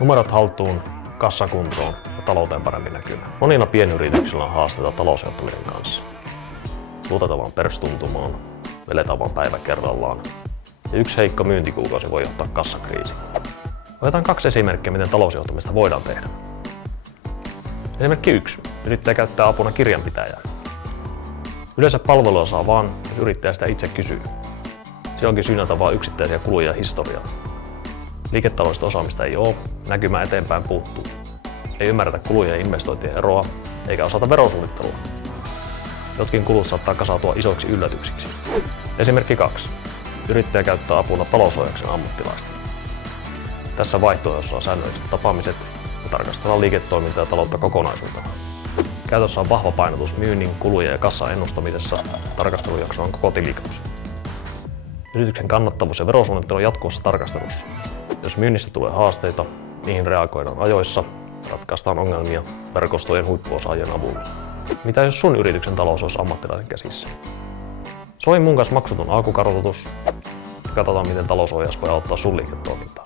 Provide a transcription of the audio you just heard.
Numerot haltuun, kassa kuntoon ja talouteen parempi näkymä. Monilla pienyrityksillä on haasteita talousjohtamisen kanssa. Luotetaan vaan perstuntumaan, eletään vaan päivä kerrallaan. Ja yksi heikko myyntikuukausi voi johtaa kassakriisiin. Otetaan 2 esimerkkiä, miten talousjohtamista voidaan tehdä. Esimerkki 1. Yrittäjä käyttää apuna kirjanpitäjää. Yleensä palvelua saa vaan, jos yrittäjä sitä itse kysyy. Silloinkin syynätä vaan yksittäisiä kuluja ja historiaa. Liiketaloudellista osaamista ei ole, näkymä eteenpäin puuttuu. Ei ymmärretä kulujen ja investointien eroa, eikä osata verosuunnittelua. Jotkin kulut saattaa kasautua isoiksi yllätyksiksi. Esimerkki 2. Yrittäjä käyttää apuna talousohjauksen ammattilaista. Tässä vaihtoehdossa on säännölliset tapaamiset ja tarkastellaan liiketoimintaa ja taloutta kokonaisuutena. Käytössä on vahva painotus myynnin, kulujen ja kassan ennustamisessa. Tarkastelujakso on koko tilikausi. Yrityksen kannattavuus ja verosuunnittelu on jatkuvassa tarkastelussa. Jos myynnissä tulee haasteita, niihin reagoidaan ajoissa, ratkaistaan ongelmia verkostojen huippuosaajien avulla. Mitä jos sun yrityksen talous olisi ammattilaisen käsissä? Sovi mun kanssa maksuton alkukartoitus ja katsotaan, miten talousohjaus voi auttaa sun liiketoimintaa.